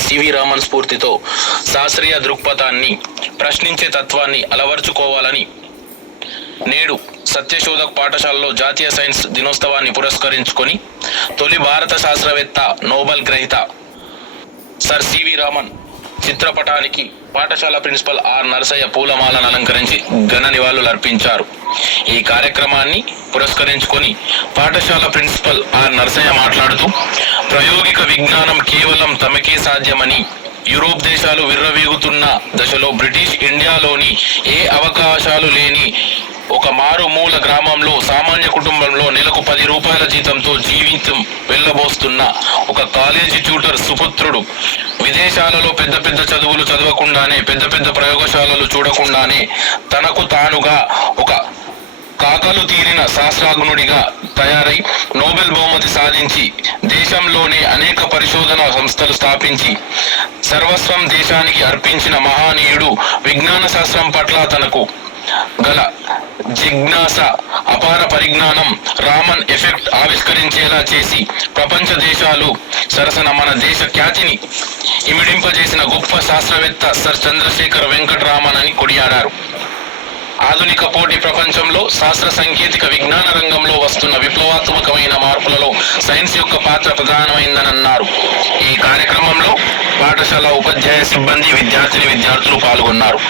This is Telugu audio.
సివి రామన్ స్ఫూర్తితో శాస్త్రీయ దృక్పథాన్ని ప్రశ్నించే తత్వాన్ని అలవర్చుకోవాలని నేడు సత్యశోధక్ పాఠశాలలో జాతీయ సైన్స్ దినోత్సవాన్ని పురస్కరించుకొని తొలి భారత శాస్త్రవేత్త నోబెల్ గ్రహీత సర్ సివి రామన్ చిత్రపటానికి పాఠశాల ప్రిన్సిపల్ ఆర్ నరసయ్య పూలమాలను అలంకరించి ఘన నివాళులు అర్పించారు ఈ కార్యక్రమాన్ని పురస్కరించుకొని పాఠశాల ప్రిన్సిపల్ ఆర్ నరసయ్య మాట్లాడుతూ ప్రయోగిక విజ్ఞానం కేవలం తమకే సాధ్యమని యూరోప్ దేశాలు విర్రవీగుతున్న దశలో బ్రిటిష్ ఇండియాలోని ఏ అవకాశాలు లేని ఒక మారుమూల గ్రామంలో సామాన్య కుటుంబంలో నెలకు పది రూపాయల జీతంతో జీవితం వెళ్ళబోస్తున్న ఒక కాలేజీ ట్యూటర్ సుపుత్రుడు. విదేశాలలో పెద్ద పెద్ద చదువులు చదవకుండానే పెద్ద పెద్ద ప్రయోగశాలలు చూడకుండానే తనకు తానుగా ఒక కాకలు తీరిన శాస్త్రాగ్నుడిగా తయారై నోబెల్ బహుమతి సాధించి దేశంలోనే అనేక పరిశోధన సంస్థలు స్థాపించి సర్వస్వం దేశానికి అర్పించిన మహానీయుడు విజ్ఞాన శాస్త్రం పట్ల తనకు గల జిజ్ఞాస అపార పరిజ్ఞానం రామన్ ఎఫెక్ట్ ఆవిష్కరించేలా చేసి ప్రపంచ దేశాలు సరసన మన దేశ ఖ్యాతిని ఇమిడింపజేసిన గొప్ప శాస్త్రవేత్త సర్ చంద్రశేఖర్ వెంకట రామన్ అని కొనియాడారు. ఆధునిక పోటీ ప్రపంచంలో శాస్త్ర సాంకేతిక విజ్ఞాన రంగంలో వస్తున్న విప్లవాత్మకమైన మార్పులలో సైన్స్ యొక్క పాత్ర ప్రధానమైందనన్నారు. ఈ కార్యక్రమంలో పాఠశాల ఉపాధ్యాయ సిబ్బంది విద్యార్థిని విద్యార్థులు పాల్గొన్నారు.